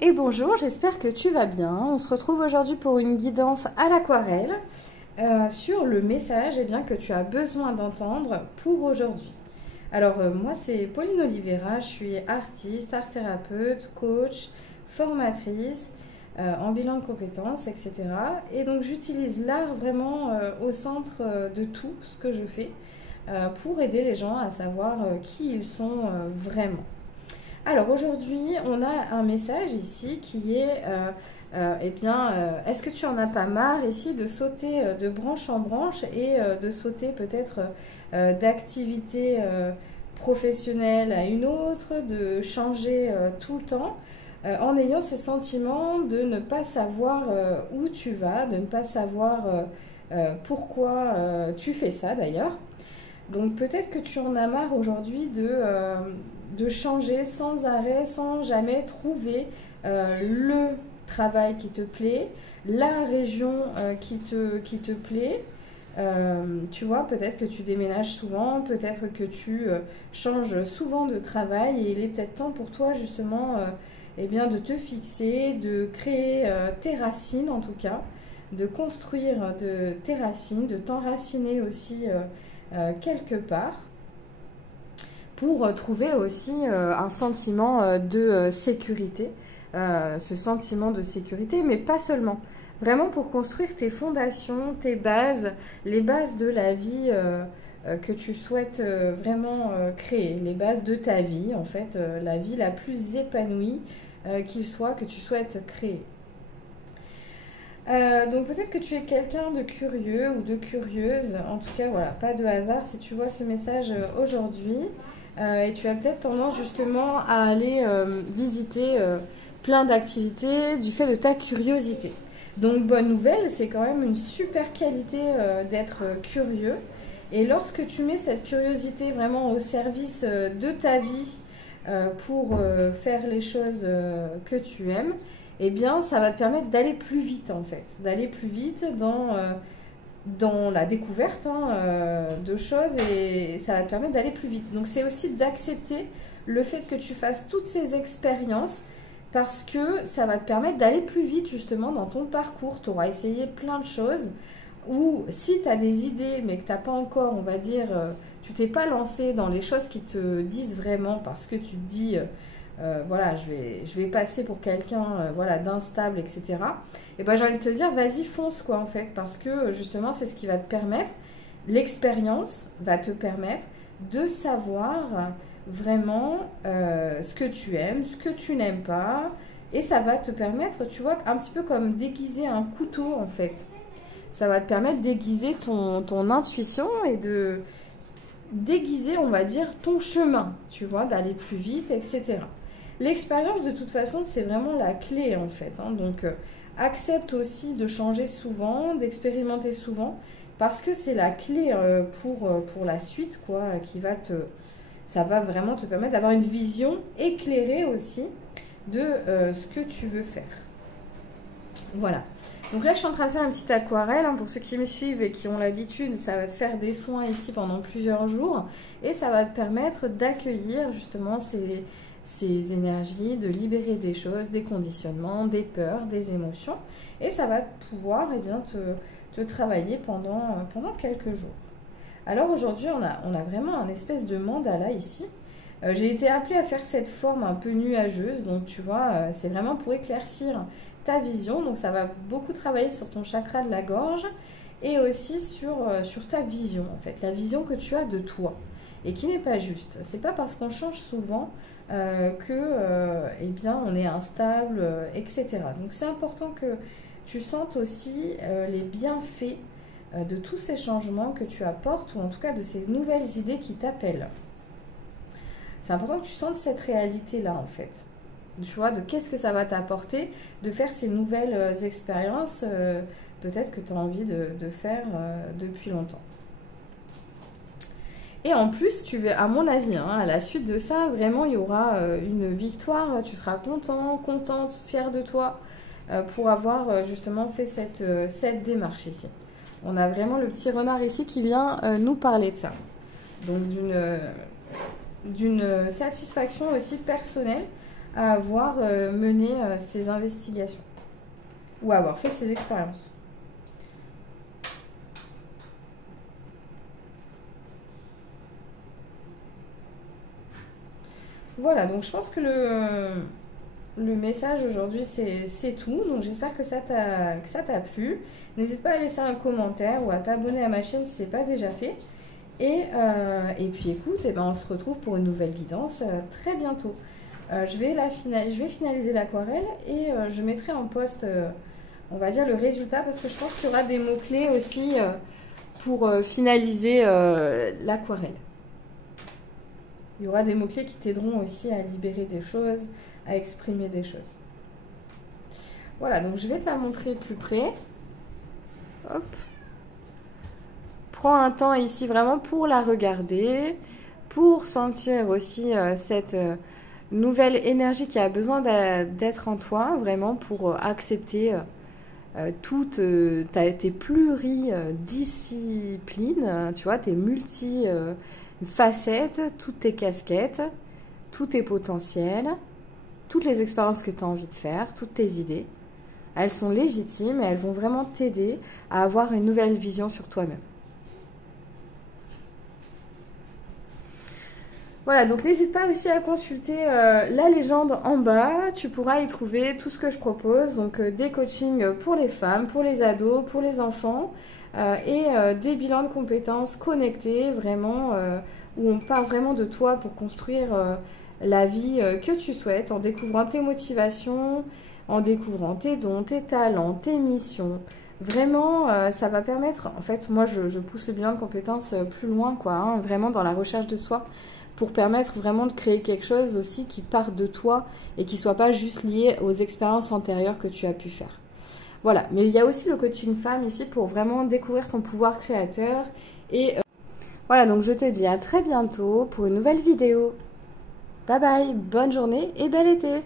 Et bonjour, j'espère que tu vas bien. On se retrouve aujourd'hui pour une guidance à l'aquarelle sur le message que tu as besoin d'entendre pour aujourd'hui. Alors moi c'est Pauline Oliveira, je suis artiste, art thérapeute, coach, formatrice en bilan de compétences, etc. Et donc j'utilise l'art vraiment au centre de tout ce que je fais pour aider les gens à savoir qui ils sont vraiment. Alors aujourd'hui, on a un message ici qui est, est-ce que tu en as pas marre ici de sauter de branche en branche et de sauter peut-être d'activité professionnelle à une autre, de changer tout le temps en ayant ce sentiment de ne pas savoir où tu vas, de ne pas savoir pourquoi tu fais ça d'ailleurs. Donc peut-être que tu en as marre aujourd'hui de changer sans arrêt, sans jamais trouver le travail qui te plaît, la région qui te plaît. Tu vois, peut-être que tu déménages souvent, peut-être que tu changes souvent de travail et il est peut-être temps pour toi justement de te fixer, de créer tes racines en tout cas, de construire tes racines, de t'enraciner aussi quelque part pour trouver aussi un sentiment de sécurité, ce sentiment de sécurité, mais pas seulement. Vraiment pour construire tes fondations, tes bases, les bases de la vie que tu souhaites vraiment créer, les bases de ta vie, en fait, la vie la plus épanouie qu'il soit que tu souhaites créer. Donc peut-être que tu es quelqu'un de curieux ou de curieuse, en tout cas voilà, pas de hasard si tu vois ce message aujourd'hui et tu as peut-être tendance justement à aller visiter plein d'activités du fait de ta curiosité. Donc bonne nouvelle, c'est quand même une super qualité d'être curieux et lorsque tu mets cette curiosité vraiment au service de ta vie pour faire les choses que tu aimes, eh bien, ça va te permettre d'aller plus vite, en fait. D'aller plus vite dans la découverte de choses et ça va te permettre d'aller plus vite. Donc, c'est aussi d'accepter le fait que tu fasses toutes ces expériences parce que ça va te permettre d'aller plus vite, justement, dans ton parcours. Tu auras essayé plein de choses ou si tu as des idées, mais que tu n'as pas encore, on va dire, tu t'es pas lancé dans les choses qui te disent vraiment parce que tu te dis... voilà, je vais passer pour quelqu'un voilà, d'instable, etc. Et ben j'ai envie de te dire, vas-y, fonce quoi en fait, parce que justement c'est ce qui va te permettre, l'expérience va te permettre de savoir vraiment ce que tu aimes, ce que tu n'aimes pas, et ça va te permettre, tu vois, un petit peu comme déguiser un couteau en fait. Ça va te permettre d'aiguiser ton intuition et de déguiser, on va dire, ton chemin, tu vois, d'aller plus vite, etc. L'expérience, de toute façon, c'est vraiment la clé, en fait. Donc, accepte aussi de changer souvent, d'expérimenter souvent, parce que c'est la clé pour la suite, quoi, ça va vraiment te permettre d'avoir une vision éclairée aussi de ce que tu veux faire. Voilà. Donc là, je suis en train de faire une petite aquarelle. Pour ceux qui me suivent et qui ont l'habitude, ça va te faire des soins ici pendant plusieurs jours. Et ça va te permettre d'accueillir justement ces énergies, de libérer des choses, des conditionnements, des peurs, des émotions. Et ça va pouvoir te travailler pendant quelques jours. Alors aujourd'hui, on a vraiment un espèce de mandala ici. J'ai été appelée à faire cette forme un peu nuageuse. Donc tu vois, c'est vraiment pour éclaircir ta vision. Donc ça va beaucoup travailler sur ton chakra de la gorge et aussi sur ta vision en fait. La vision que tu as de toi et qui n'est pas juste. C'est pas parce qu'on change souvent on est instable, etc. Donc c'est important que tu sentes aussi les bienfaits de tous ces changements que tu apportes ou en tout cas de ces nouvelles idées qui t'appellent. C'est important que tu sentes cette réalité-là en fait. Tu vois, de qu'est-ce que ça va t'apporter de faire ces nouvelles expériences peut-être que tu as envie de faire depuis longtemps. Et en plus, à mon avis, à la suite de ça, vraiment, il y aura une victoire. Tu seras contente, fière de toi pour avoir justement fait cette démarche ici. On a vraiment le petit renard ici qui vient nous parler de ça. Donc d'une satisfaction aussi personnelle à avoir mené ces investigations ou à avoir fait ces expériences. Voilà, donc je pense que le message aujourd'hui, c'est tout. Donc j'espère que ça t'a plu. N'hésite pas à laisser un commentaire ou à t'abonner à ma chaîne si ce n'est pas déjà fait. Et puis écoute, eh ben, on se retrouve pour une nouvelle guidance très bientôt. Je vais finaliser l'aquarelle et je mettrai en post, on va dire, le résultat parce que je pense qu'il y aura des mots-clés aussi pour finaliser l'aquarelle. Il y aura des mots-clés qui t'aideront aussi à libérer des choses, à exprimer des choses. Voilà, donc je vais te la montrer plus près. Hop. Prends un temps ici vraiment pour la regarder, pour sentir aussi cette nouvelle énergie qui a besoin d'être en toi, vraiment pour accepter toutes tes pluridisciplines, tu vois, tes multi-facettes, toutes tes casquettes, tous tes potentiels, toutes les expériences que tu as envie de faire, toutes tes idées. Elles sont légitimes et elles vont vraiment t'aider à avoir une nouvelle vision sur toi-même. Voilà, donc n'hésite pas aussi à consulter la légende en bas. Tu pourras y trouver tout ce que je propose. Donc des coachings pour les femmes, pour les ados, pour les enfants et des bilans de compétences connectés, vraiment, où on part vraiment de toi pour construire la vie que tu souhaites en découvrant tes motivations, en découvrant tes dons, tes talents, tes missions. Vraiment, ça va permettre, en fait, moi je pousse le bilan de compétences plus loin, quoi, hein, vraiment dans la recherche de soi, pour permettre vraiment de créer quelque chose aussi qui part de toi et qui ne soit pas juste lié aux expériences antérieures que tu as pu faire. Voilà, mais il y a aussi le coaching femme ici pour vraiment découvrir ton pouvoir créateur. Et voilà, donc je te dis à très bientôt pour une nouvelle vidéo. Bye bye, bonne journée et bel été!